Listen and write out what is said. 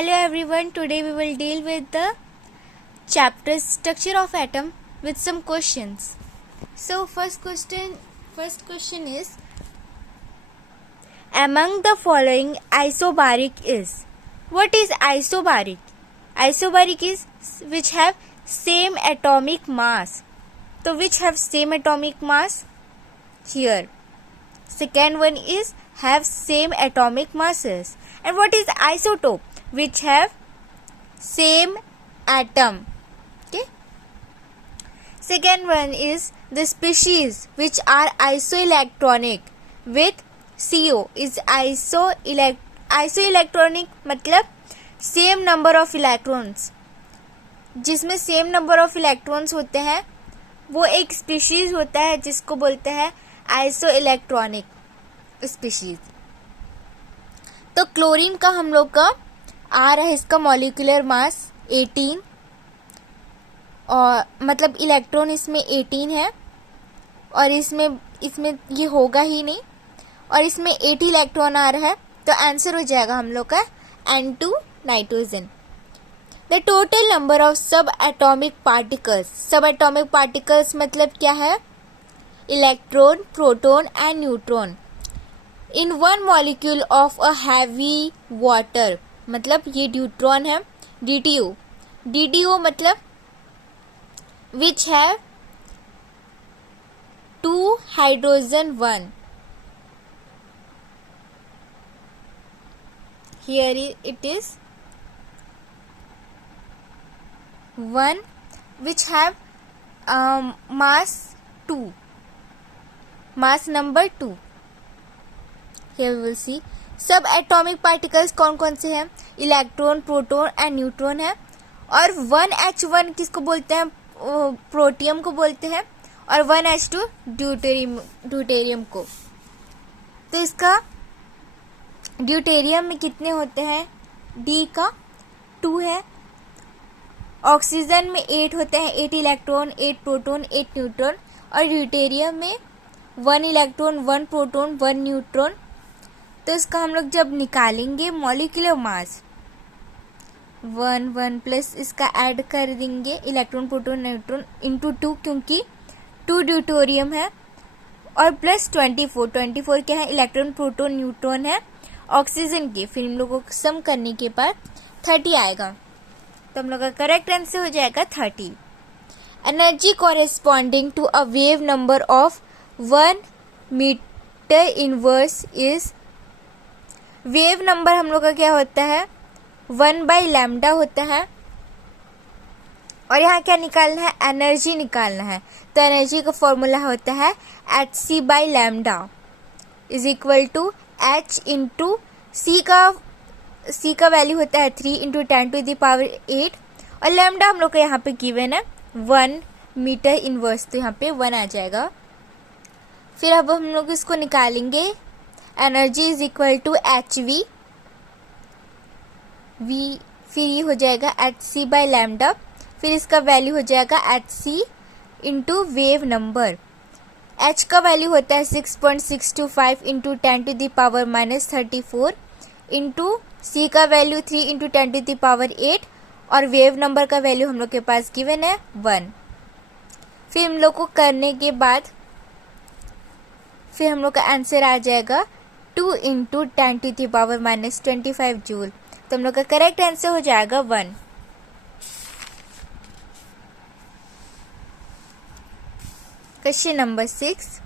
Hello everyone, today we will deal with the chapter structure of atom with some questions. So first question is, among the following isobaric is, what is isobaric? Isobaric is which have same atomic mass. So which have same atomic mass? Here. Second one is have same atomic masses. And what is isotope? Which have same atom. Okay. Second one is the species which are isoelectronic with CO is isoelectronic मतलब same number of electrons, जिसमें same number of electrons होते हैं वो एक species होता है जिसको बोलते हैं आइसोइलेक्ट्रॉनिक स्पीशीज. तो क्लोरीन का हम लोग का आ रहा है, इसका मॉलिक्यूलर मास 18 और मतलब इलेक्ट्रॉन इसमें 18 है और इसमें ये होगा ही नहीं और इसमें 80 इलेक्ट्रॉन आ रहा है. तो आंसर हो जाएगा हम लोग का N2 nitrogen. The total number of सब एटॉमिक पार्टिकल्स मतलब क्या है? Electron, proton and neutron in one molecule of a heavy water, मतलब ये ड्यूट्रॉन है. DTO मतलब विच है 2 hydrogen 1. Here it is 1 which have mass 2, mass number 2. Here we will see सब एटॉमिक पार्टिकल्स कौन कौन से हैं? इलेक्ट्रॉन, प्रोटॉन एंड न्यूट्रॉन है. और 1H1 किसको बोलते हैं? प्रोटियम को बोलते हैं. और 1H2 ड्यूटेरियम को. तो इसका ड्यूटेरियम में कितने होते हैं? D का 2 है. ऑक्सीजन में 8 होते हैं, 8 इलेक्ट्रॉन, 8 प्रोटॉन, 8 न्यूट्रॉन. और ड्यूटेरियम में 1 इलेक्ट्रॉन, 1 प्रोटॉन, 1 न्यूट्रॉन. तो इसका हम लोग जब निकालेंगे मॉलिक्यूलर मास 1 प्लस इसका ऐड कर देंगे इलेक्ट्रॉन, प्रोटॉन, न्यूट्रॉन इंटू 2 क्योंकि 2 ड्यूटेरियम है और प्लस 24 क्या है? इलेक्ट्रॉन, प्रोटॉन, न्यूट्रॉन है ऑक्सीजन के. फिर इन लोगों को सम करने के बाद 30 आएगा. तो हम लोग का करेक्ट आंसर हो जाएगा 30. Energy corresponding to a wave number of 1 metre inverse is, wave number हम लोग का क्या होता है? 1/λ होता है. और यहाँ क्या निकालना है? एनर्जी निकालना है. तो एनर्जी का फॉर्मूला होता है hc/λ is equal to h into c का वैल्यू होता है 3 इंटू 10⁸. और लैम्डा हम लोग का यहाँ पे गिवन है 1 मीटर इनवर्स, तो यहाँ पे 1 आ जाएगा. फिर अब हम लोग इसको निकालेंगे. Energy is equal to hv, फिर ये हो जाएगा hc/λ. फिर इसका वैल्यू हो जाएगा hc into wave number. h का वैल्यू होता है 6.625 इंटू 10⁻⁻34 इंटू c का वैल्यू 3 इंटू 10⁸ और वेव नंबर का वैल्यू हम लोग के पास गिवन है 1. फिर हम लोग को करने के बाद फिर हम लोग का आंसर आ जाएगा 2 इंटू 10⁻⁻25 जूल. तो हम लोग का करेक्ट आंसर हो जाएगा 1. Question number 6.